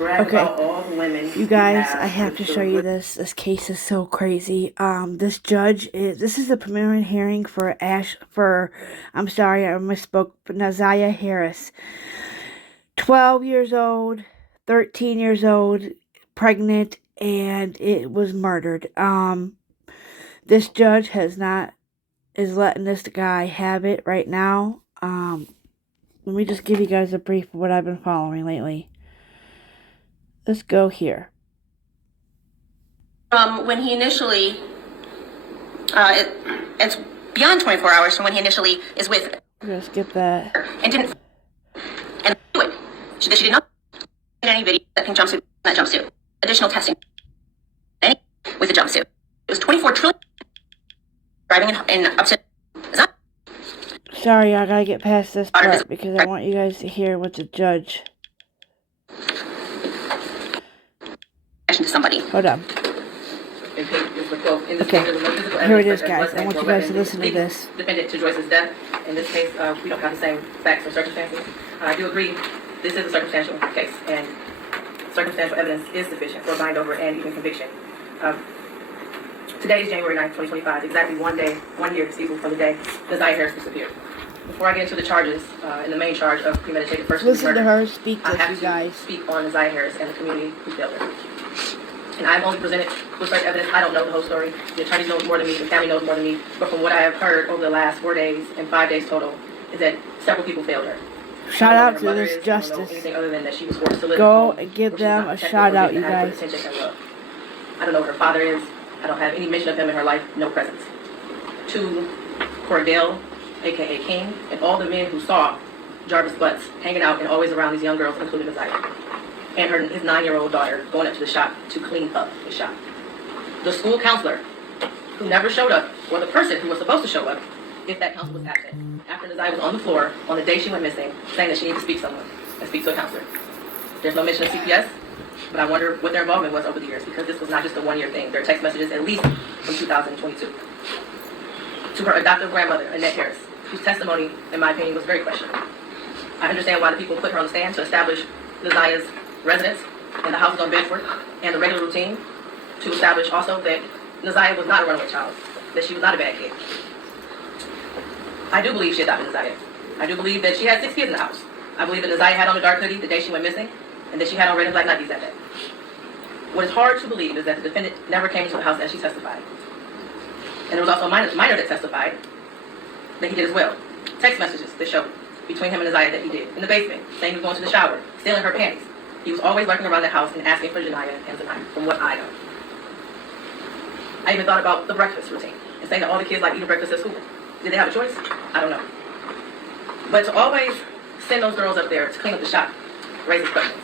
brag about all the women. You guys, I have to show you this. This case is so crazy. This is the preliminary hearing for I'm sorry, I misspoke, but Naziah Harris. 12 years old, 13 years old, pregnant, and it was murdered. This judge is letting this guy have it right now. Let me just give you guys a brief of what I've been following lately. Let's go here. When he initially, it's beyond 24 hours from when he initially is with. We're gonna skip that. And didn't, and do it. She did not in any video that pink jumpsuit, that jumpsuit. Additional testing with the jumpsuit. It was 24 trillion driving in upset. Sorry, I gotta get past this part because I want you guys to hear what the judge. To somebody. Hold on. Okay, here it is, guys. I want you guys to listen to this. Defendant to Joyce's death. In this case, we don't have the same facts or circumstances. I do agree this is a circumstantial case, and circumstantial evidence is sufficient for a bind over and even conviction. Today is January 9th, 2025, exactly 1 year, from the day Naziah Harris disappeared. Before I get into the charges, and the main charge of premeditated first degree murder, listen to her speak to you guys. Speak on Naziah Harris and the community who failed her. And I've only presented with such evidence. I don't know the whole story. The attorneys know more than me. The family knows more than me. But from what I have heard over the last 4 days and 5 days total, is that several people failed her. Shout out to this justice. Anything other than that she was forced to live Go and give them a shout out, you guys. I don't know what her father is. I don't have any mention of him in her life. No presence. To Cordell, aka King, and all the men who saw Jarvis Butts hanging out and always around these young girls, including Naziah. And his 9-year-old daughter going up to the shop to clean up the shop. The school counselor who never showed up, or the person who was supposed to show up, if that counselor was absent, after Naziah was on the floor on the day she went missing, saying that she needed to speak to someone and speak to a counselor. There's no mention of CPS, but I wonder what their involvement was over the years, because this was not just a 1 year thing. There are text messages at least from 2022. To her adoptive grandmother, Annette Harris, whose testimony, in my opinion, was very questionable. I understand why the people put her on the stand to establish Naziah's residence in the houses on Bedford and the regular routine, to establish also that Naziah was not a runaway child, that she was not a bad kid. I do believe she adopted Naziah. I do believe that she had 6 kids in the house. I believe that Naziah had on a dark hoodie the day she went missing, and that she had on red and black Nikes that day. What is hard to believe is that the defendant never came into the house as she testified. And there was also a minor that testified that he did as well. Text messages that showed between him and Naziah that he did. In the basement, saying he was going to the shower, stealing her panties. He was always lurking around the house and asking for Janiyah and Zaniyah, from what I know. I even thought about the breakfast routine and saying that all the kids like eating breakfast at school. Did they have a choice? I don't know. But to always send those girls up there to clean up the shop raises questions.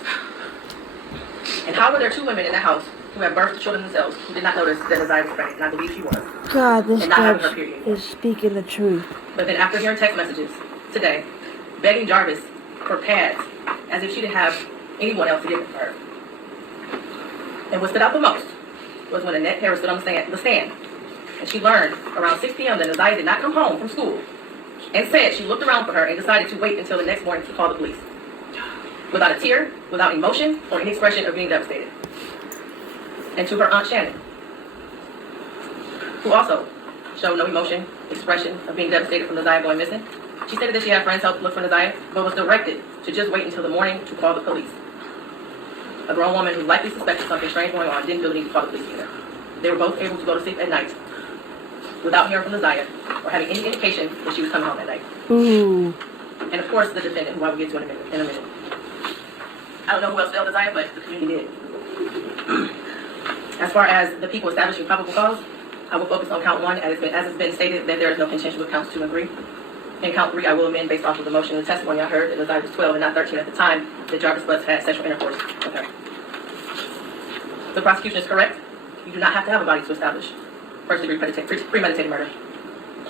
And how were there 2 women in the house who had birthed the children themselves who did not notice that Naziah was pregnant? And I believe she was. God, this judge is speaking the truth. But then after hearing text messages today, begging Jarvis for pads as if she didn't have anyone else to give it for her. And what stood out the most was when Annette Harris stood on the stand, and she learned around 6 p.m. that Naziah did not come home from school, and said she looked around for her and decided to wait until the next morning to call the police. Without a tear, without emotion, or any expression of being devastated. And to her Aunt Shannon, who also showed no emotion, expression of being devastated from Naziah going missing. She stated that she had friends help look for Naziah, but was directed to just wait until the morning to call the police. A grown woman who likely suspected something strange going on didn't feel the need to call the police either. They were both able to go to sleep at night without hearing from Naziah or having any indication that she was coming home that night. Ooh. And of course, the defendant, who I will get to in a minute. I don't know who else failed Naziah, but the community did. As far as the people establishing probable cause, I will focus on count 1, as it's been stated that there is no contention with counts 2 and 3. In count 3, I will amend based off of the motion and the testimony I heard that Naziah was 12 and not 13 at the time that Jarvis Butts had sexual intercourse with her. The prosecution is correct. You do not have to have a body to establish first-degree premeditated murder.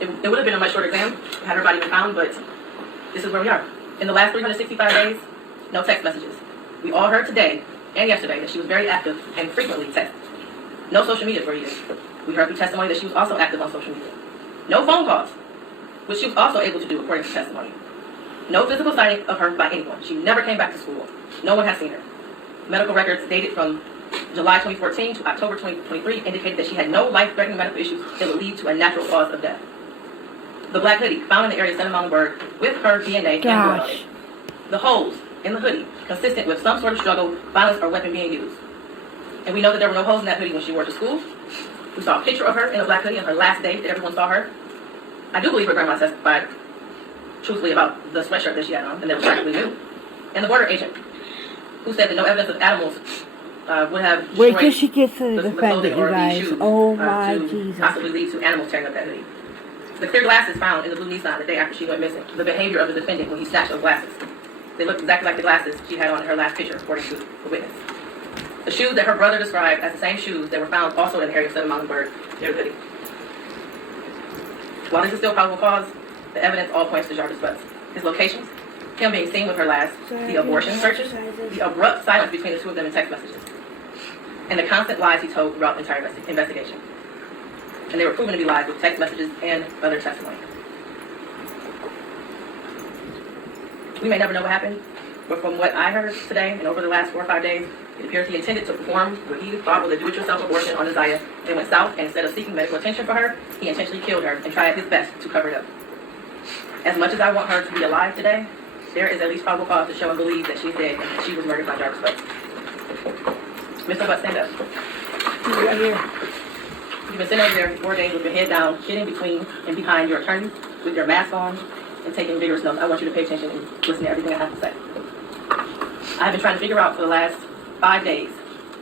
It would have been a much shorter exam had her body been found, but this is where we are. In the last 365 days, no text messages. We all heard today and yesterday that she was very active and frequently texted. No social media for a year. We heard through testimony that she was also active on social media. No phone calls, which she was also able to do according to testimony. No physical sighting of her by anyone. She never came back to school. No one has seen her. Medical records dated from July 2014 to October 2023 indicated that she had no life-threatening medical issues that would lead to a natural cause of death. The black hoodie found in the area of Seven Mountain Berg with her DNA and blood on it. The holes in the hoodie consistent with some sort of struggle, violence, or weapon being used. And we know that there were no holes in that hoodie when she wore it to school. We saw a picture of her in a black hoodie on her last day that everyone saw her. I do believe her grandma testified truthfully about the sweatshirt that she had on, and that was practically new. And the border agent, who said that no evidence of animals would have Wait till she gets to the defendant, clothing you or the guys. shoes, Oh my to Jesus. possibly lead to animals tearing up that hoodie. The clear glasses found in the blue Nissan the day after she went missing. The behavior of the defendant when he snatched those glasses. They looked exactly like the glasses she had on in her last picture, according to the witness. The shoes that her brother described as the same shoes that were found also in the area of Seven Mountain Berg near the hoodie. While this is still probable cause, the evidence all points to Jarvis Butts. His locations, him being seen with her last, the abortion searches, the abrupt silence between the two of them in text messages, and the constant lies he told throughout the entire investigation. And they were proven to be lies with text messages and other testimony. We may never know what happened, but from what I heard today and over the last 4 or 5 days, it appears he intended to perform what he thought was a do-it-yourself abortion on Isaiah. They went south, and instead of seeking medical attention for her, he intentionally killed her and tried his best to cover it up. As much as I want her to be alive today, there is at least probable cause to show and believe that she's dead and that she was murdered by Jarvis Butts. Mr. Butts, stand up. Right here. You've been sitting over there for 4 days with your head down, getting between and behind your attorney, with your mask on, and taking vigorous notes. I want you to pay attention and listen to everything I have to say. I've been trying to figure out for the last 5 days,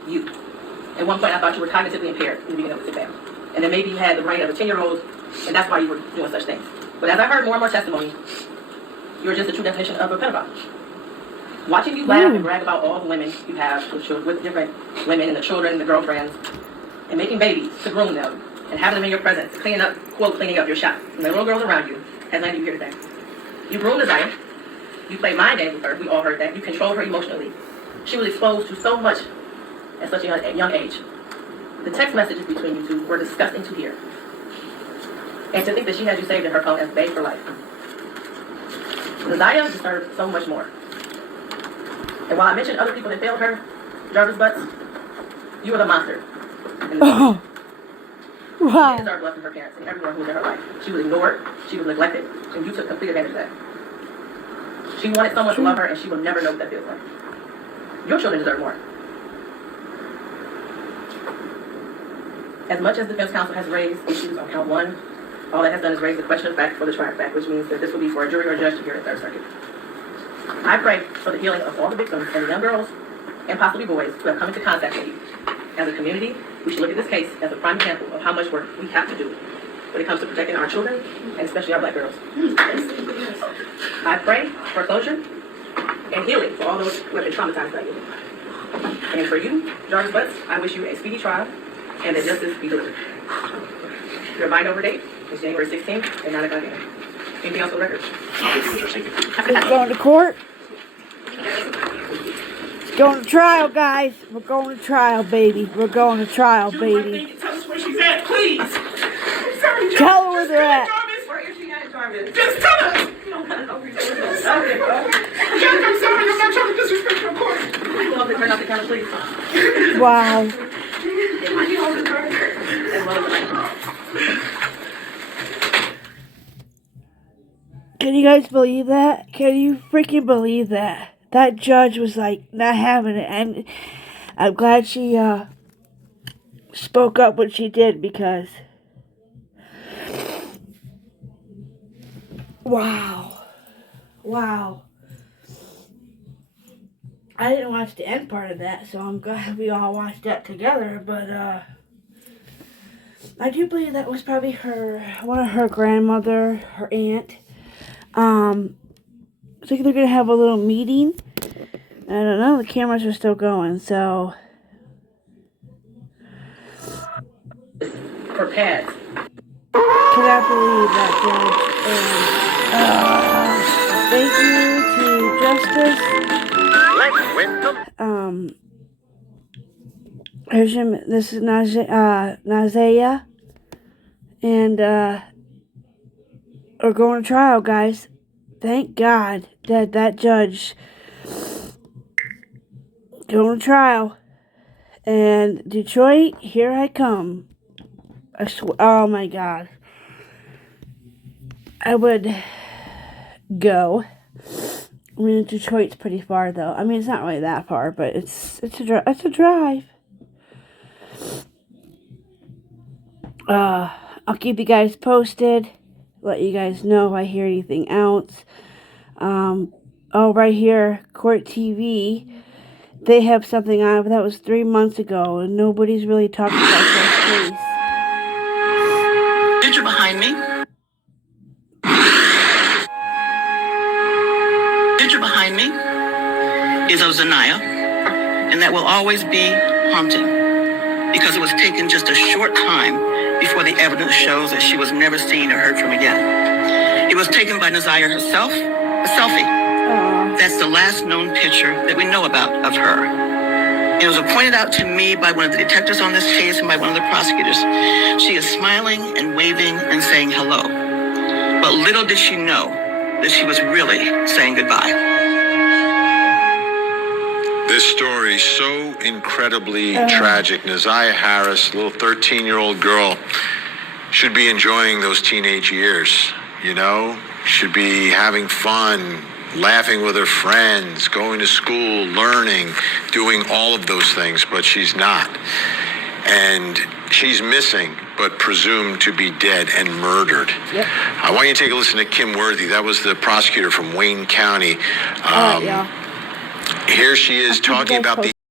you. At one point, I thought you were cognitively impaired in the beginning of this exam. And then maybe you had the brain of a 10-year-old, and that's why you were doing such things. But as I heard more and more testimony, you were just the true definition of a pedophile. Watching you laugh and brag about all the women you have with different women and the children and the girlfriends, and making babies to groom them, and having them in your presence, cleaning up your shop, and the little girls around you, has landed you here today. You groomed Isaiah. You played mind games with her. We all heard that. You controlled her emotionally. She was exposed to so much at such a young age. The text messages between you two were disgusting to hear. And to think that she had you saved in her phone as babe for life. Isaiah deserved so much more. And while I mentioned other people that failed her, Jarvis Butts, you were the monster. Oh. She Wow. deserved love from her parents and everyone who was in her life. She was ignored, she was neglected, and you took complete advantage of that. She wanted someone to love her, and she will never know what that feels like. Your children deserve more. As much as the defense counsel has raised issues on count 1, all that has done is raise the question of fact for the trial of fact, which means that this will be for a jury or a judge to hear in the Third Circuit. I pray for the healing of all the victims and the young girls and possibly boys who have come into contact with you. As a community, we should look at this case as a prime example of how much work we have to do when it comes to protecting our children and especially our black girls. I pray for closure and healing for all those who have been traumatized by you. And for you, Jarvis Butts, I wish you a speedy trial and that justice be delivered. Your bind over date is January 16th at 9 o'clock a.m. Anything else for the record? We're going to court. Going to trial, guys. We're going to trial, baby. We're going to trial, baby. Tell us where she's at, please. I'm sorry, Tell her where they're at. Where is she at, Jarvis? Just tell us. Okay. Jack, I'm sorry. I'm not trying to disrespect your court. People up to turn off the camera, please. Wow. As well as the mic. Can you guys believe that? Can you freaking believe that? That judge was like not having it, and I'm glad she spoke up when she did, because wow. I didn't watch the end part of that, so I'm glad we all watched that together. But I do believe that was probably one of her grandmother, her aunt. I think they're gonna have a little meeting. I don't know, the cameras are still going, so. For pads. Cannot believe that, Judge. Thank you to Justice. Let's win them. Here's him. This is Nazaya. And, we're going to trial, guys. Thank God that judge going to trial. And Detroit, here I come. I swear, oh my God. I would go. I mean, Detroit's pretty far though. I mean, it's not really that far, but it's a drive. I'll keep you guys posted. Let you guys know if I hear anything else. Oh, right here, Court TV. They have something on, but that was 3 months ago, and nobody's really talking about this case. Picture behind me. Picture behind me is of Zanaya, and that will always be haunting because it was taken just a short time before the evidence shows that she was never seen or heard from again. It was taken by Nazaya herself, a selfie. That's the last known picture that we know about of her. It was pointed out to me by one of the detectives on this case and by one of the prosecutors. She is smiling and waving and saying hello. But little did she know that she was really saying goodbye. This story so incredibly tragic. Nazaya Harris, little 13-year-old girl, should be enjoying those teenage years, you know? Should be having fun, laughing with her friends, going to school, learning, doing all of those things, but she's not. And she's missing, but presumed to be dead and murdered. Yep. I want you to take a listen to Kim Worthy. That was the prosecutor from Wayne County. Yeah. Here she is talking about the